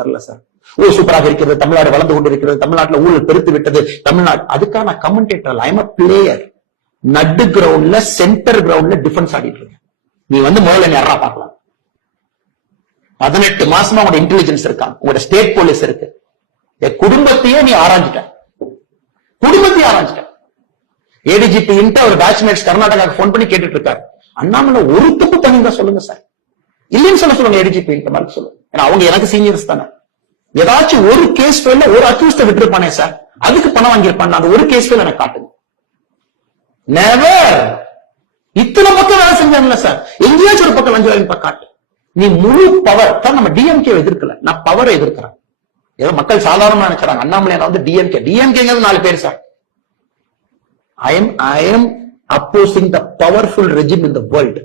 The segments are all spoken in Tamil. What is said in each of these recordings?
வரல சார் ஓ சூப்பராக இருக்கிறது தமிழ்நாடு வளர்ந்து கொண்டிருக்கிறது தமிழ்நாட்டுல ஊழல் பெருத்து விட்டது தமிழ்நாடு அதுக்கான கமெண்டேட்டர் ஐம் அ பிளேயர் நடு கிரவுண்ட்ல சென்டர் கிரவுண்ட்ல டிஃபென்ஸ் ஆடிட்டு இருக்கேன். நீ வந்து முதல்ல யாரா பார்க்கலாம்? பதினெட்டு மாசமா உங்களோட இன்டெலிஜென்ஸ் இருக்கான் உங்களோட ஸ்டேட் போலீஸ் இருக்கு. என் குடும்பத்தையே நீ ஆராய்ஞ்சிட்ட. குடும்பத்தையும் ஆராய்ஞ்சிட்ட. ஏடிஜிபி ஒரு பேட்ச்மேட்ஸ் கர்நாடகா போன் பண்ணி கேட்டுட்டு இருக்காரு. அண்ணாமலை ஒரு தப்பு பண்ணிருந்தா சொல்லுங்க சார் இல்லைன்னு சொல்ல சொல்லுங்க ஏடிஜிபி இந்த மாதிரி சொல்லுங்க. ஏன்னா அவங்க எனக்கு சீனியர்ஸ் தானே. ஏதாச்சும் ஒரு கேஸ் ஃபைல்ல ஒரு அக்யூஸ்ட விட்டுருப்பானே சார் அதுக்கு பணம் வாங்கியிருப்பான். அந்த ஒரு கேஸ் ஃபைல் எனக்கு காட்டுங்க. நெவர் இத்தனை பக்கம் வேலை செஞ்சாங்கல்ல சார் எங்கேயாச்சும் ஒரு பக்கம் லஞ்சம் வாங்கி காட்டு. நீ முழு பவர் தான் நம்ம டிஎம்கே எதிர்க்கல. நான் பவரை எதிர்க்கிறேன். ஏதோ மக்கள் சாதாரணமா நினைக்கிறாங்க. அண்ணாமலை வந்து டிஎம்கே டிஎம்கேங்கிறது நாலு பேர் sir I am I am opposing the powerful regime in the world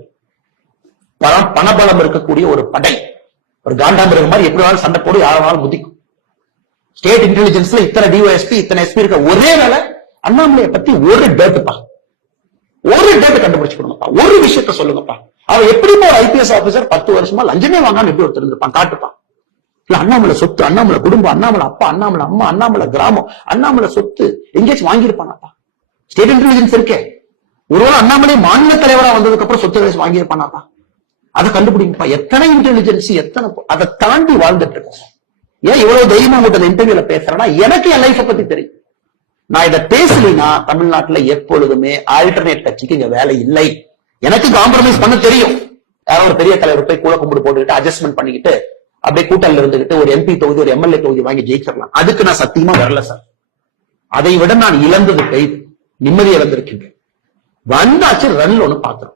பணம் பணபலம் இருக்கக்கூடிய ஒரு படை. ஒரு காண்டாமிருகம் மாதிரி எப்படி வேணாலும் சண்டை போடு யாராலும் வேணாலும் ஸ்டேட் இன்டெலிஜென்ஸ்ல இத்தனை டிஓஎஸ்பி இத்தனை எஸ்பி இருக்க ஒரே வேலை அண்ணாமலையை பத்தி ஒரு டேட்டுப்பா ஒரு டேட் கண்டுபிடிச்சு கொடுங்கப்பா ஒரு விஷயத்த சொல்லுங்கப்பா. அவன் எப்படிப்பா ஒரு ஐபிஎஸ் ஆபீசர் பத்து வருஷமா லஞ்சமே வாங்காம எப்படி ஒருத்தர் இருந்திருப்பான் காட்டுப்பான். இல்ல அண்ணாமலை சொத்து அண்ணாமலை குடும்பம் அண்ணாமலை அப்பா அண்ணாமலை அம்மா அண்ணாமலை கிராமம் அண்ணாமலை சொத்து எங்கேயாச்சும் வாங்கியிருப்பானாப்பா. ஸ்டேட் இன்டெலிஜென்ஸ் இருக்கே. ஒருவேளை அண்ணாமலை மாநில தலைவரா வந்ததுக்கு அப்புறம் சொத்து வாங்கியிருப்பானாப்பா. அதை கண்டுபிடிங்கப்பா. எத்தனை இன்டெலிஜென்சி எத்தனை அதை தாண்டி வாழ்ந்துட்டு இருக்கோம் ஏன் இவ்வளவு தைரியமா உங்கள்கிட்ட இன்டர்வியூல பேசுறேன்னா எனக்கு என் லைஃப பத்தி தெரியும். நான் இதை பேசலைன்னா தமிழ்நாட்டுல எப்பொழுதுமே ஆல்டர்னேட் கட்சிக்கு இங்க வேலை இல்லை. எனக்கு காம்ப்ரமைஸ் பண்ண தெரியும். யாரோ ஒரு பெரிய தலைவர் போய் கூட கும்பிடு போட்டுக்கிட்டு அட்ஜஸ்ட்மெண்ட் பண்ணிக்கிட்டு அப்படியே கூட்டல்ல இருந்துகிட்டு ஒரு எம்பி தொகுதி ஒரு எம்எல்ஏ தொகுதி வாங்கி ஜெயிச்சிடலாம். அதுக்கு நான் சத்தியமா வரல சார் அதை விட நான் இழந்தது கைது. நிம்மதி இழந்திருக்கின்றேன் வந்தாச்சு ரன் ஒன்னு பாத்துரும்